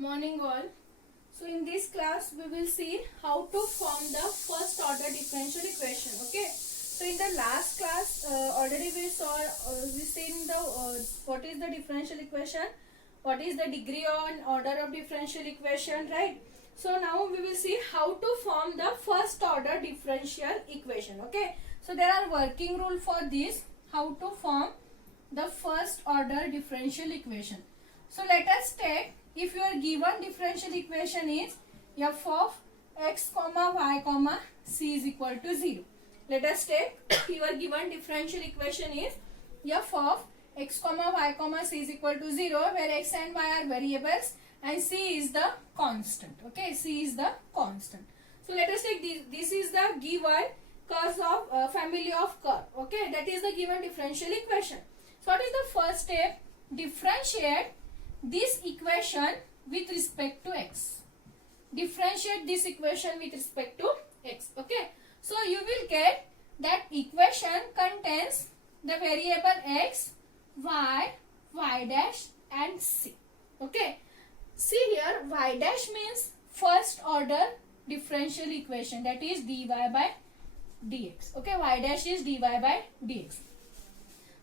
morning all. So in this class we will see how to form the first order differential equation. Okay. So in the last class already we seen the what is the differential equation, what is the degree on order of differential equation, right? So now we will see how to form the first order differential equation. Okay. So there are working rule for this, how to form the first order differential equation. So let us take, if your given differential equation is f of x comma y comma c is equal to 0. Let us take your given differential equation is f of x comma y comma c is equal to 0, where x and y are variables and c is the constant. Okay, c is the constant. So let us take this. This is the given curves of family of curve. Okay, that is the given differential equation. So what is the first step? Differentiate this equation with respect to x. Differentiate this equation with respect to x. Okay. So you will get that equation contains the variable x, y, y dash and c. Okay. See here, y dash means first order differential equation, that is dy by dx. Okay. Y dash is dy by dx.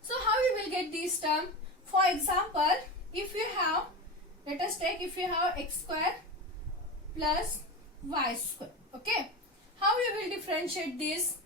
So how you will get this term? For example, if you have, let us take, if you have x square plus y square. Okay. How you will differentiate this?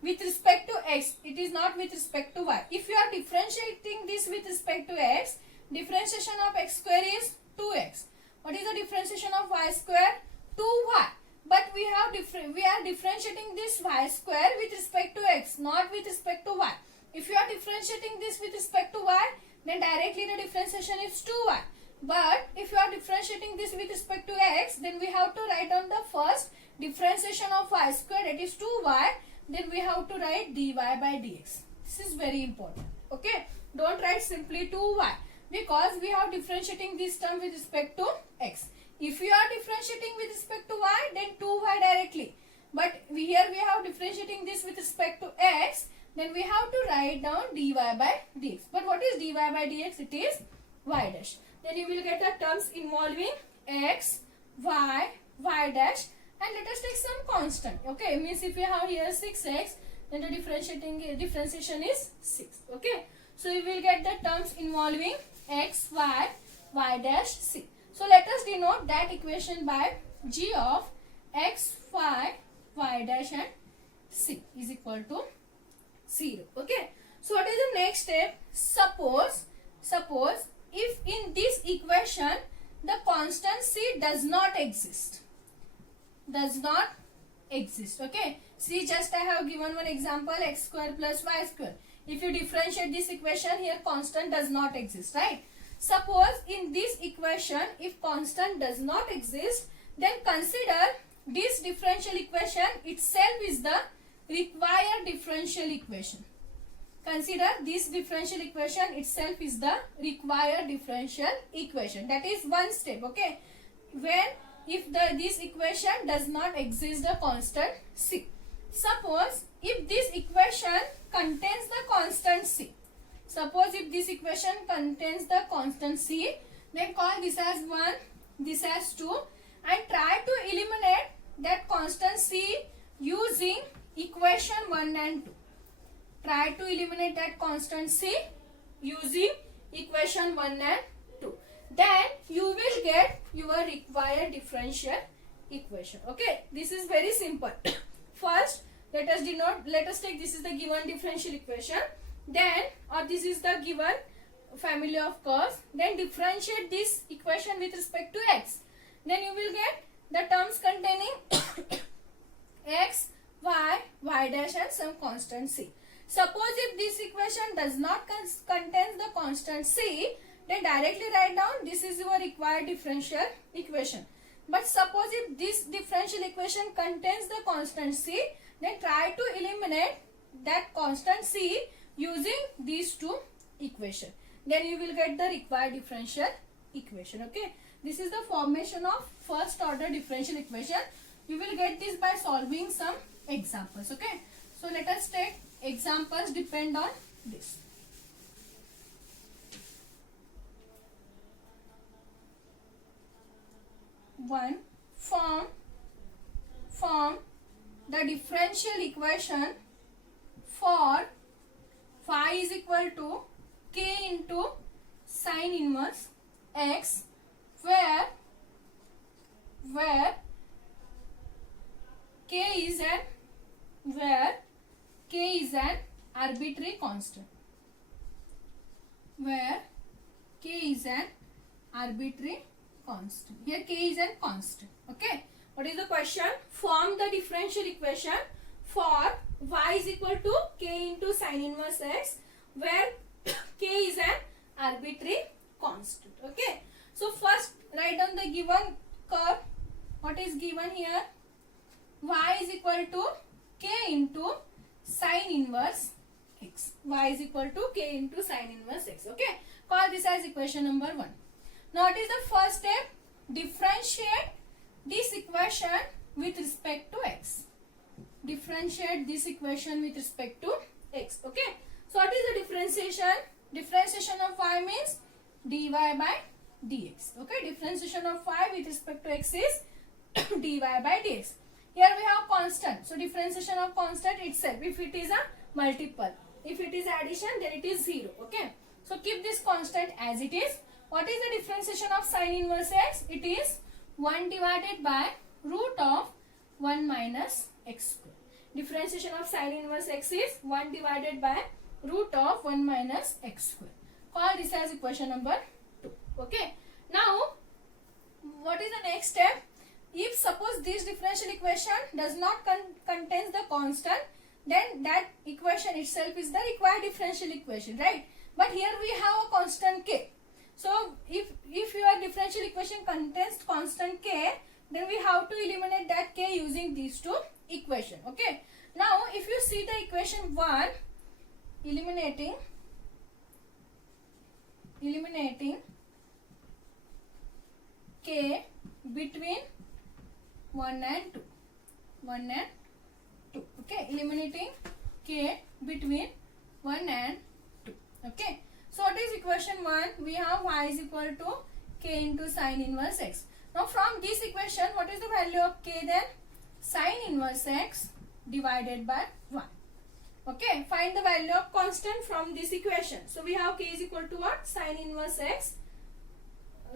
With respect to x, it is not with respect to y. If you are differentiating this with respect to x, differentiation of x square is 2x. What is the differentiation of y square? 2y. But we are differentiating this y square with respect to x, not with respect to y. If you are differentiating this with respect to y, then directly the differentiation is 2y. But if you are differentiating this with respect to x, then we have to write down the first differentiation of y square, that is 2y. Then we have to write dy by dx. This is very important. Okay. Don't write simply 2y, because we are differentiating this term with respect to x. If you are differentiating with respect to y, then 2y directly. But here we have differentiating this with respect to x, then we have to write down dy by dx. But what is dy by dx? It is y dash. Then you will get the terms involving x, y, y dash, and let us take some constant. Okay, means if you have here 6x, then the differentiation is 6. Okay, so you will get the terms involving x, y, y dash, c. So let us denote that equation by g of x, y, y dash and c is equal to 0. Okay. So what is the next step? Suppose if in this equation the constant c does not exist. Okay. See, just I have given one example, x square plus y square. If you differentiate this equation, here constant does not exist, right? Suppose in this equation, if constant does not exist, then consider this differential equation itself is the required differential equation. Consider this differential equation itself is the required differential equation. That is one step. Okay. When if this equation does not exist the constant c. Suppose if this equation contains the constant c. Suppose if this equation contains the constant c, then call this as 1, this as 2, and try to eliminate that constant c using equation 1 and 2. Try to eliminate that constant c using equation 1 and 2. Then you will get your required differential equation. Okay, this is very simple. First, let us take this is the given differential equation. Then, or this is the given family of curves. Then differentiate this equation with respect to x. Then you will get the terms containing x, y, y dash and some constant c. Suppose if this equation does not contain the constant c, then directly write down this is your required differential equation. But suppose if this differential equation contains the constant c, then try to eliminate that constant c using these two equations. Then you will get the required differential equation. Okay. This is the formation of first order differential equation. You will get this by solving some examples. Okay. So let us take examples depend on this. 1 form the differential equation for phi is equal to k into sin inverse x, where k is an arbitrary constant. Where k is an arbitrary constant. Here k is an constant. Okay. What is the question? Form the differential equation for y is equal to k into sin inverse x, where k is an arbitrary constant. Okay. So first write down the given curve. What is given here? Y is equal to k into sin inverse x. Y is equal to k into sin inverse x. Okay. Call this as equation number 1. Now what is the first step? Differentiate this equation with respect to x. Differentiate this equation with respect to x. Okay. So what is the differentiation? Differentiation of y means dy by dx. Okay. Differentiation of y with respect to x is dy by dx. Here we have constant. So differentiation of constant itself, if it is a multiple. If it is addition, then it is 0. Okay. So keep this constant as it is. What is the differentiation of sin inverse x? It is 1 divided by root of 1 minus x square. Differentiation of sin inverse x is 1 divided by root of 1 minus x square. Call this as equation number 2. Okay. Now, what is the next step? If suppose this differential equation does not contains the constant, then that equation itself is the required differential equation, right? But here we have a constant k. So if your differential equation contains constant k, then we have to eliminate that k using these two equations. Okay. Now if you see the equation 1, eliminating k between 1 and 2. 1 and 2. Okay. Eliminating k between 1 and 2. Okay. So what is equation 1? We have y is equal to k into sin inverse x. Now from this equation, what is the value of k then? Sin inverse x divided by 1. Okay. Find the value of constant from this equation. So we have k is equal to what? Sin inverse x.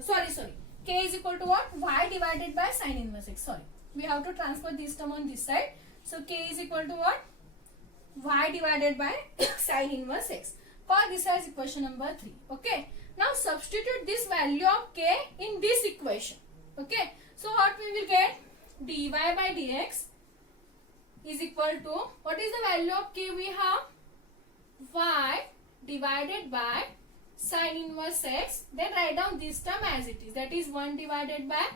Sorry. K is equal to what? Y divided by sin inverse x. Sorry. We have to transfer this term on this side. So k is equal to what? Y divided by sin inverse x. Call this as equation number 3. Okay. Now substitute this value of k in this equation. Okay. So what we will get? Dy by dx is equal to, what is the value of k we have? Y divided by sin inverse x. Then write down this term as it is. That is 1 divided by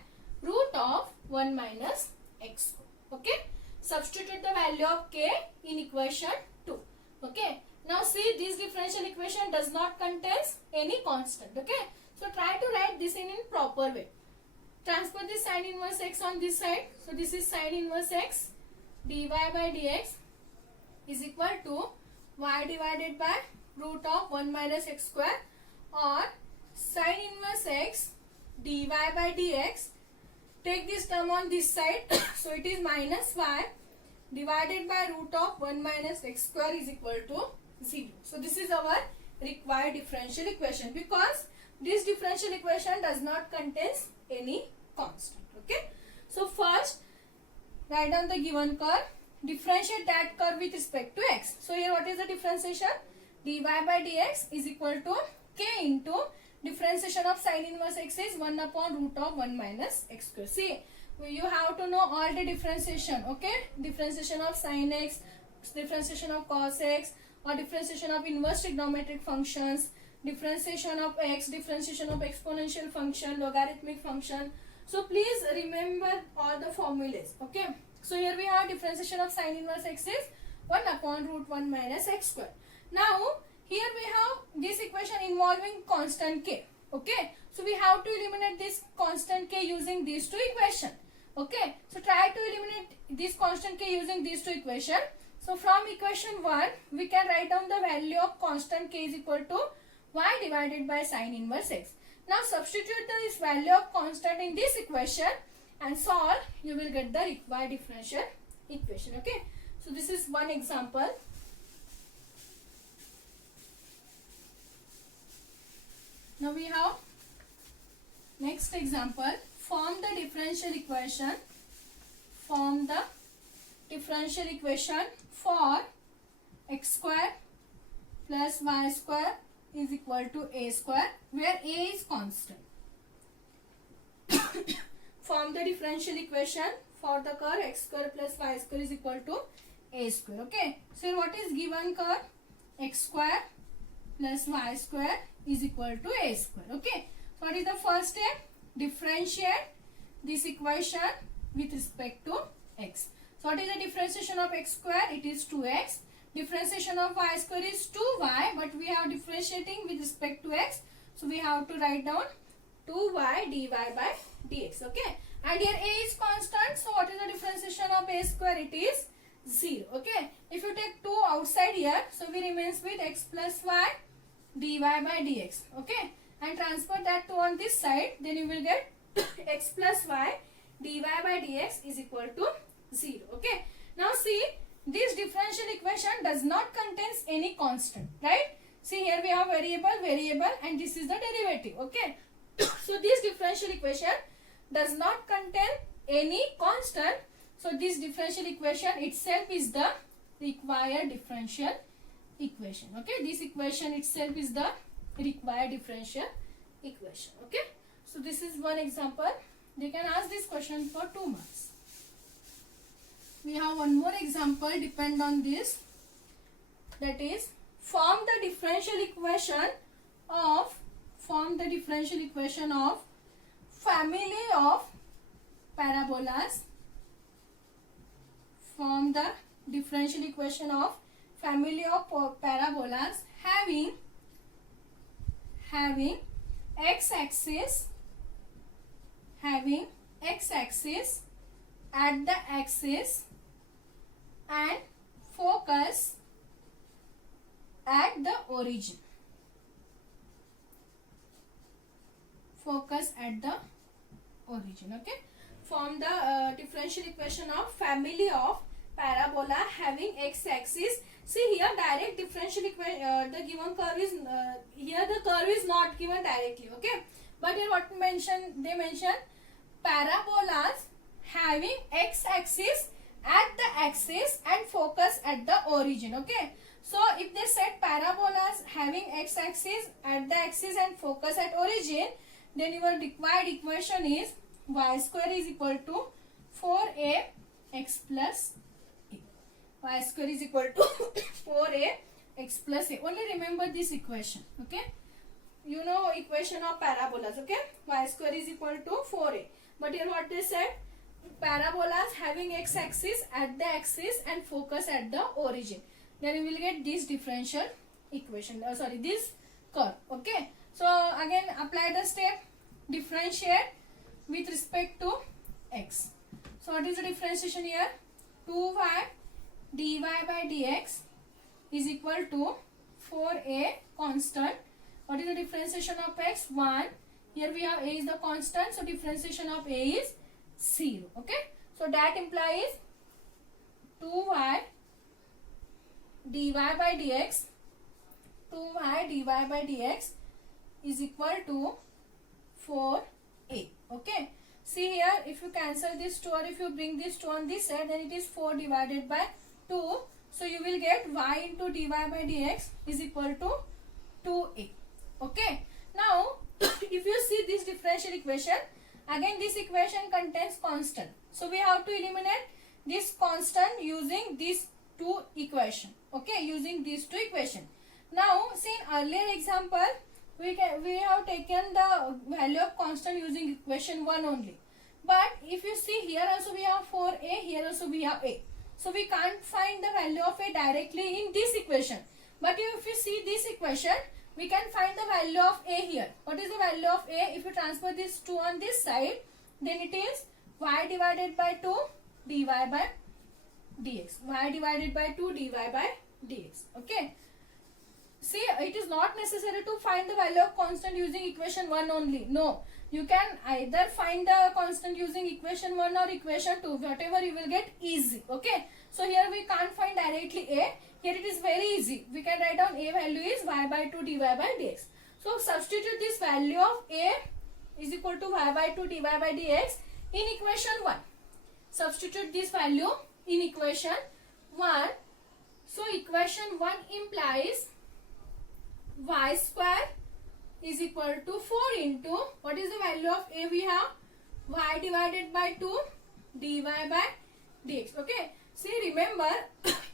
root of 1 minus x. Okay. Substitute the value of k in equation 2. Okay. Now see, this differential equation does not contain any constant. Okay. So try to write this in proper way. Transfer this sin inverse x on this side. So this is sin inverse x. Dy by dx is equal to y divided by root of 1 minus x square, or sin inverse x dy by dx. Take this term on this side. So it is minus y divided by root of 1 minus x square is equal to 0. So this is our required differential equation, because this differential equation does not contain any constant. Okay. So first write down the given curve. Differentiate that curve with respect to x. So here what is the differentiation? Dy by dx is equal to k into differentiation of sin inverse x is 1 upon root of 1 minus x square. See, you have to know all the differentiation. Okay. Differentiation of sin x, differentiation of cos x, or differentiation of inverse trigonometric functions, differentiation of x, differentiation of exponential function, logarithmic function. So please remember all the formulas. Okay. So here we have differentiation of sin inverse x is 1 upon root 1 minus x square. Now here we have this equation involving constant k. Okay. So we have to eliminate this constant k using these two equations. Okay. So try to eliminate this constant k using these two equations. So from equation 1, we can write down the value of constant k is equal to y divided by sin inverse x. Now substitute this value of constant in this equation and solve, you will get the required differential equation. Okay, so this is one example. Now we have next example. Form the differential equation. Form the differential equation for x square plus y square is equal to a square, where a is constant. Form the differential equation for the curve x square plus y square is equal to a square. Okay, so what is given curve? X square plus y square is equal to a square. Okay, so what is the first step? Differentiate this equation with respect to x. So what is the differentiation of x square? It is 2x. Differentiation of y square is 2y, but we are differentiating with respect to x, so we have to write down 2y dy by dx. Okay, and here a is constant, so what is the differentiation of a square? It is 0. Okay, if you take 2 outside here, so we remains with x plus y dy by dx. Okay, and transfer that to on this side, then you will get x plus y dy by dx is equal to 0. Okay, now see, this differential equation does not contains any constant, right? See, here we have variable, and this is the derivative. Okay, so this differential equation does not contain any constant, so this differential equation itself is the required differential equation. Okay, this equation itself is the required differential equation. Okay, so this is one example. They can ask this question for 2 marks. We have one more example depend on this, that is form the differential equation of family of parabolas. Form the differential equation of family of parabolas having x-axis at the axis and focus at the origin. Okay, form the differential equation of family of parabola having x-axis. See, here direct differential equation, the given curve is here the curve is not given directly. Okay, but here what they mention parabolas having x-axis at the axis and focus at the origin. Okay, so if they said parabolas having x-axis at the axis and focus at origin, then your required equation is y square is equal to 4a x plus a. Y square is equal to 4a x plus a. Only remember this equation. Okay, you know equation of parabolas. Okay, y square is equal to 4a, but here what they said, parabolas having x-axis at the axis and focus at the origin, then we will get this differential equation, this curve. Okay, so again apply the step, differentiate with respect to x. So what is the differentiation here? 2y dy by dx is equal to 4a constant. What is the differentiation of x? 1. Here we have a is the constant, so differentiation of a is 0. Okay, so that implies 2y dy by dx is equal to 4a. Okay, see here, if you cancel this 2 or if you bring this 2 on this side, then it is 4 divided by 2, so you will get y into dy by dx is equal to 2a. Okay, now if you see this differential equation, again this equation contains constant, so we have to eliminate this constant using these two equation. Okay, using these two equation. Now see, in earlier example we have taken the value of constant using equation 1 only, but if you see here also we have 4a, here also we have a, so we can't find the value of a directly in this equation. But if you see this equation, we can find the value of a here. What is the value of a? If you transfer this 2 on this side, then it is y divided by 2 dy by dx. Y divided by 2 dy by dx. Okay, see, it is not necessary to find the value of constant using equation 1 only. No, You can either find the constant using equation 1 or equation 2, whatever you will get easy. Okay. So here we can't find directly a. Here it is very easy. We can write down a value is y by 2 dy by dx. So substitute this value of a is equal to y by 2 dy by dx in equation 1. Substitute this value in equation 1. So equation 1 implies y square is equal to 4 into, what is the value of a we have? Y divided by 2 dy by dx. Okay. See, remember,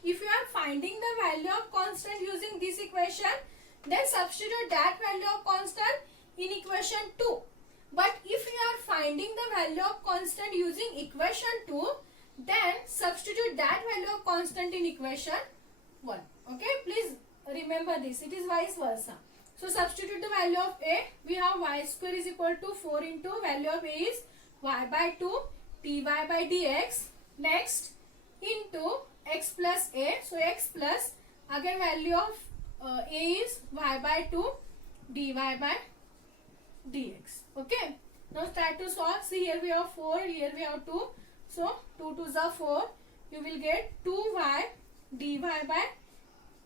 if you are finding the value of constant using this equation, then substitute that value of constant in equation 2. But if you are finding the value of constant using equation 2, then substitute that value of constant in equation 1. Okay, please remember this. It is vice versa. So substitute the value of a. We have y square is equal to 4 into value of a is y by 2 dy by dx. Next, into x plus a. So x plus, again value of a is y by 2 dy by dx. Okay. Now try to solve. See, here we have 4, here we have 2. So 2 2s are 4. You will get 2y dy by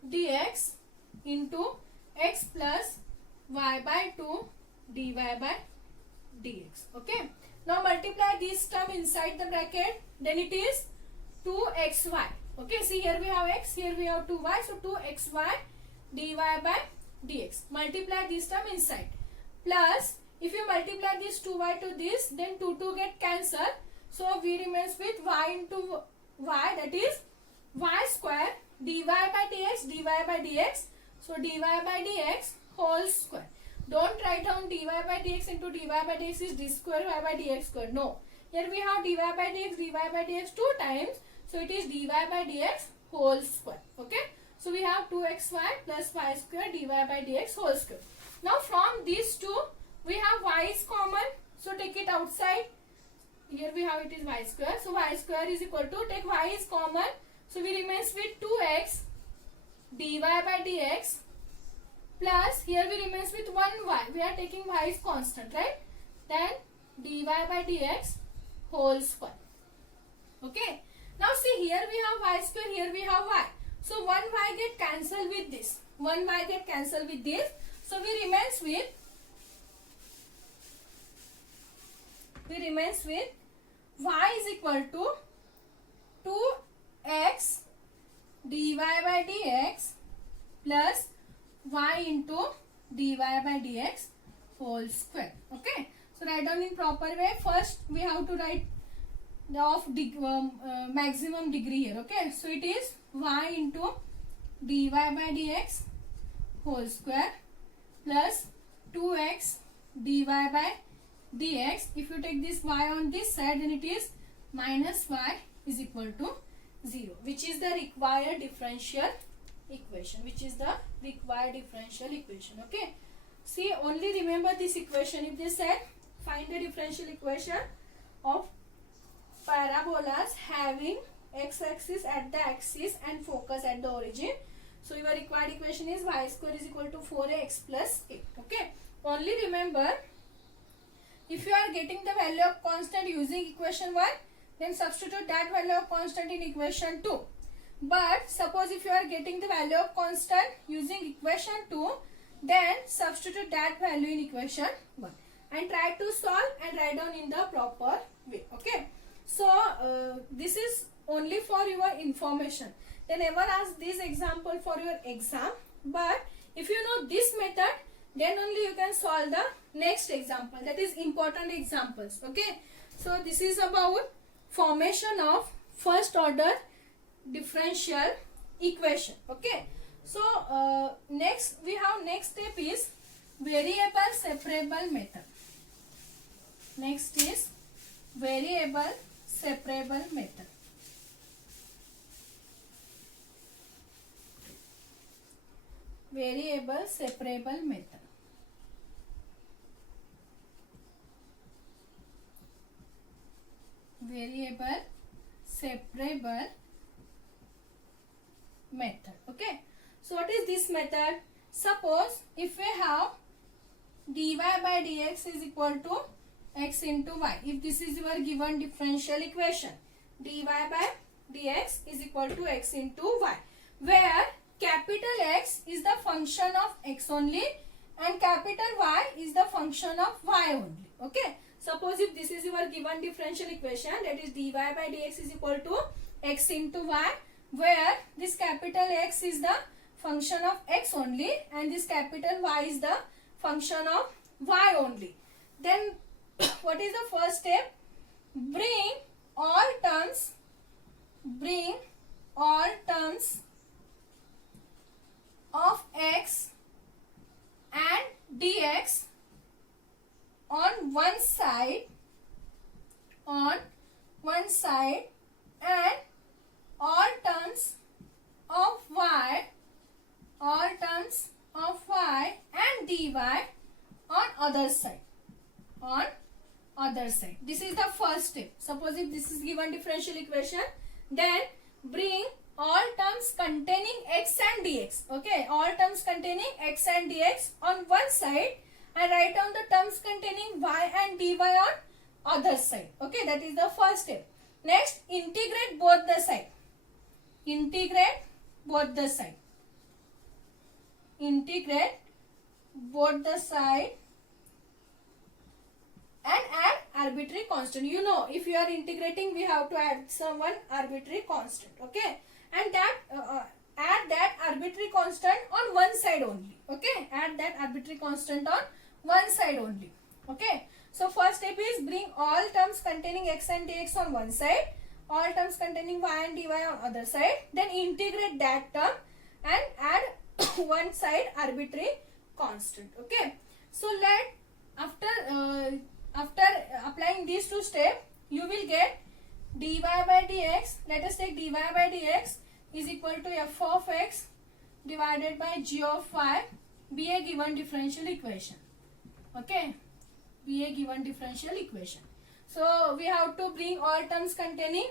dx into x plus y by 2 dy by dx. Okay. Now multiply this term inside the bracket. Then it is 2xy. Okay. See, here we have x, here we have 2y. So 2xy dy by dx. Multiply this term inside. Plus, if you multiply this 2y to this, then 2 get cancelled. So we remains with y into y, that is y square dy by dx. So dy by dx whole square. Don't write down dy by dx into dy by dx is d square y by dx square. No. Here we have dy by dx 2 times. So it is dy by dx whole square. Okay. So we have 2xy plus y square dy by dx whole square. Now from these two, we have y is common. So take it outside. Here we have it is y square. So y square is equal to, take y is common. So we remains with 2x dy by dx plus, here we remains with 1y. We are taking y is constant, right? Then dy by dx whole square. Okay. Now see, here we have y square, here we have y. So 1y get cancelled with this. 1y get cancelled with this. So we remains with y is equal to 2x dy by dx plus y into dy by dx whole square. Okay. So write down in proper way. First we have to write the of maximum degree here. Okay. So it is y into dy by dx whole square plus 2x dy by dx. If you take this y on this side, then it is minus y is equal to 0, which is the required differential equation. Okay. See, only remember this equation. If they said find the differential equation of parabolas having x-axis at the axis and focus at the origin. So your required equation is y square is equal to 4x plus a. Okay. Only remember, if you are getting the value of constant using equation 1, then substitute that value of constant in equation 2. But suppose if you are getting the value of constant using equation 2, then substitute that value in equation 1. And try to solve and write down in the proper way. Okay. So this is only for your information. They never ask this example for your exam. But if you know this method, then only you can solve the next example. That is important examples. Okay. So this is about formation of first order differential equation. Okay. So next we have next step is variable separable method. Next is variable separable method. Variable separable method. Variable separable method. Okay. So what is this method? Suppose if we have dy by dx is equal to x into y. If this is your given differential equation, dy by dx is equal to x into y, where capital X is the function of x only and capital Y is the function of y only. Okay. Suppose if this is your given differential equation, that is dy by dx is equal to x into y, where this capital X is the function of x only and this capital Y is the function of y only. Then what is the first step? Bring all terms of x and dx on one side and all terms of y and dy on other side. This is the first step. Suppose if this is given differential equation, then bring all terms containing x and dx. Okay, all terms containing x and dx on one side and write down the terms containing y and dy on other side. Okay, that is the first step. Next, integrate both the side. Integrate both the side and add arbitrary constant. You know, if you are integrating, we have to add some one arbitrary constant. Okay, and that add that arbitrary constant on one side only. Okay, add that arbitrary constant on one side only. Okay, so first step is bring all terms containing x and dx on one side, all terms containing y and dy on other side, then integrate that term and add one side arbitrary constant. Okay, so after applying these two steps, you will get dy by dx. Let us take dy by dx is equal to f of x divided by g of y, be a given differential equation. Okay, be a given differential equation. So we have to bring all terms containing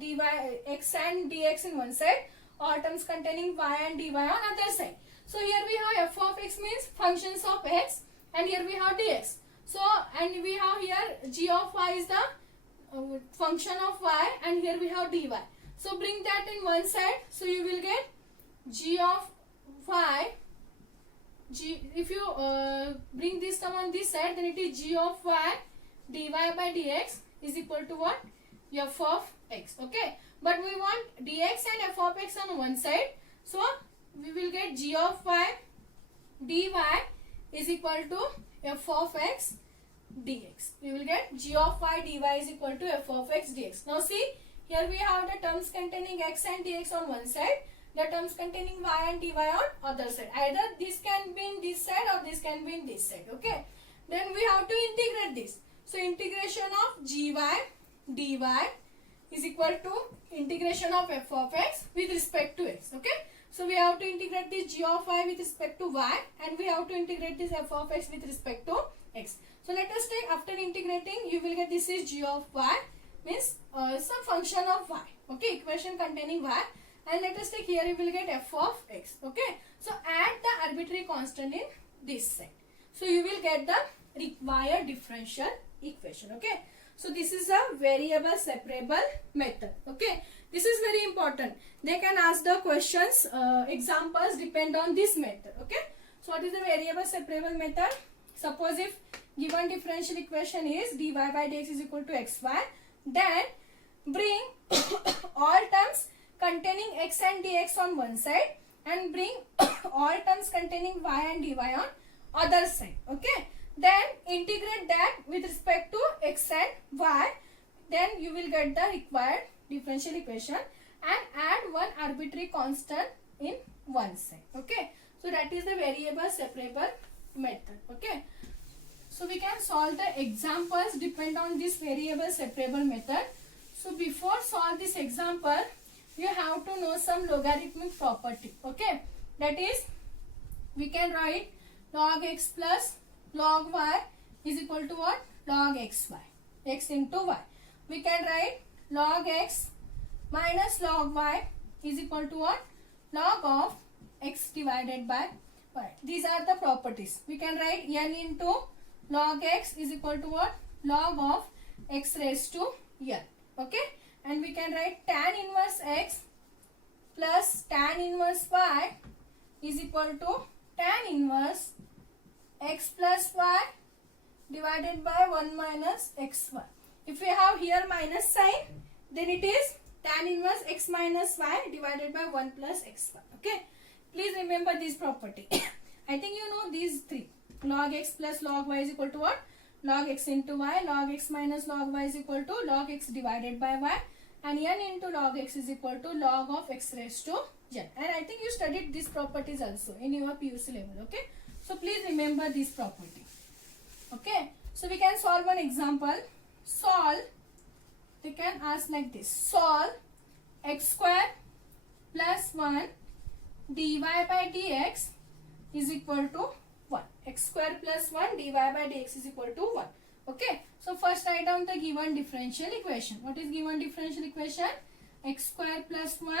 dy x and dx in one side, all terms containing y and dy on other side. So here we have f of x means functions of x, and here we have dx. So and we have here g of y is the function of y, and here we have dy. So bring that in one side. So you will get g of y. If you bring this term on this side, then it is g of y dy by dx is equal to what? F of x. Okay, but we want dx and f of x on one side, so we will get g of y dy is equal to f of x dx. We will get g of y dy is equal to f of x dx. Now see, here we have the terms containing x and dx on one side, the terms containing y and dy on other side. Either this can be in this side or this can be in this side. Okay, then we have to integrate this. So integration of gy dy is equal to integration of f of x with respect to x. Okay, so we have to integrate this g of y with respect to y, and we have to integrate this f of x with respect to x. So let us take, after integrating, you will get this is g of y means some function of y. Okay, equation containing y, and let us take here you will get f of x. Okay, so add the arbitrary constant in this side. So you will get the required differential equation. Okay, so this is a variable separable method. Okay, this is very important. They can ask the questions, examples depend on this method. Okay, so what is the variable separable method? Suppose if given differential equation is dy by dx is equal to xy, then bring all terms containing x and dx on one side and bring all terms containing y and dy on other side. Okay, then integrate that with respect to x and y, then you will get the required differential equation and add one arbitrary constant in one side. Okay, so that is the variable separable method. Okay, so we can solve the examples depend on this variable separable method. So before solve this example, you have to know some logarithmic property. Okay, that is, we can write log x plus log y is equal to what? Log xy, x into y. We can write log x minus log y is equal to what? Log of x divided by y. These are the properties. We can write n into log x is equal to what? log of x raised to n. Okay, and we can write tan inverse x plus tan inverse y is equal to tan inverse x plus y divided by 1 minus xy. If we have here minus sign, then it is tan inverse x minus y divided by 1 plus xy. Okay, please remember this property. I think you know these three. Log x plus log y is equal to what? Log x into y. Log x minus log y is equal to log x divided by y. And n into log x is equal to log of x raised to n. And I think you studied these properties also in your PUC level. Okay, so please remember this property. Okay, so we can solve one example. Solve, they can ask like this. Solve x square plus 1 dy by dx is equal to 1. X square plus 1 dy by dx is equal to 1. Okay, so first write down the given differential equation. What is given differential equation? X square plus 1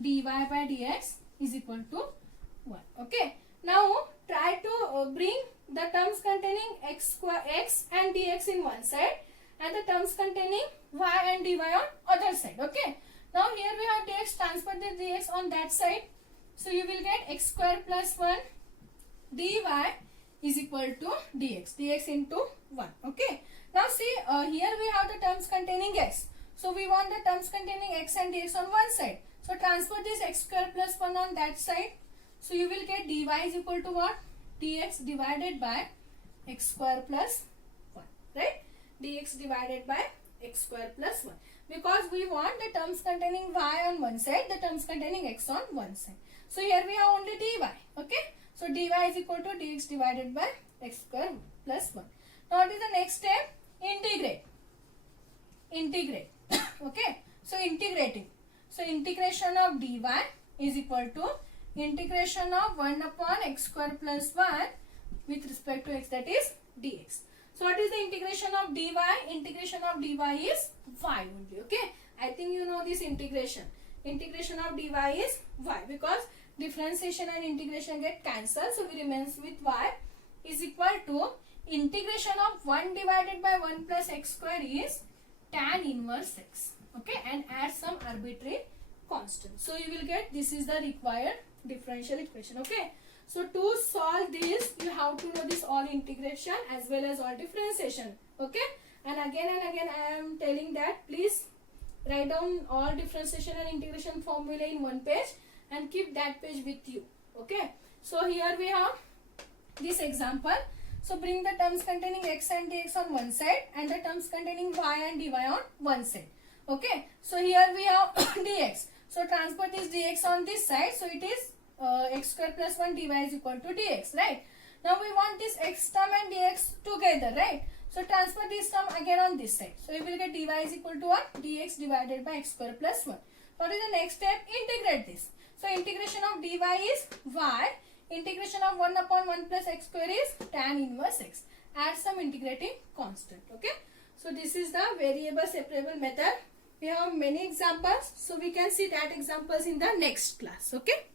dy by dx is equal to 1. Okay, now try to bring the terms containing x and dx in one side and the terms containing y and dy on other side. Okay, now here we have dx, transfer the dx on that side. So you will get x square plus 1 dy is equal to dx into 1. Okay, now see here we have the terms containing x. So we want the terms containing x and dx on one side. So transfer this x square plus 1 on that side. So you will get dy is equal to what? Dx divided by x square plus 1. Right? Dx divided by x square plus 1. Because we want the terms containing y on one side, the terms containing x on one side. So here we have only dy. Okay? So dy is equal to dx divided by x square plus 1. Now what is the next step? Integrate. Integrate. Okay? So integrating. So integration of dy is equal to integration of 1 upon x square plus 1 with respect to x, that is dx. So what is the integration of dy? Integration of dy is y only. Okay, I think you know this integration. Integration of dy is y because differentiation and integration get cancelled. So we remains with y is equal to integration of 1 divided by 1 plus x square is tan inverse x. Okay, and add some arbitrary constant. So you will get this is the required differential equation. Okay, so to solve this you have to know this all integration as well as all differentiation. Okay, and again I am telling that please write down all differentiation and integration formula in one page and keep that page with you. Okay, so here we have this example. So bring the terms containing x and dx on one side and the terms containing y and dy on one side. Okay, so here we have dx. So transfer this dx on this side. So it is x square plus 1 dy is equal to dx, right? Now we want this x term and dx together, right? So transfer this term again on this side. So you will get dy is equal to what? Dx divided by x square plus 1. What is the next step? Integrate this. So integration of dy is y. Integration of 1 upon 1 plus x square is tan inverse x. Add some integrating constant. Okay. So this is the variable separable method. We have many examples. So we can see that examples in the next class. Okay.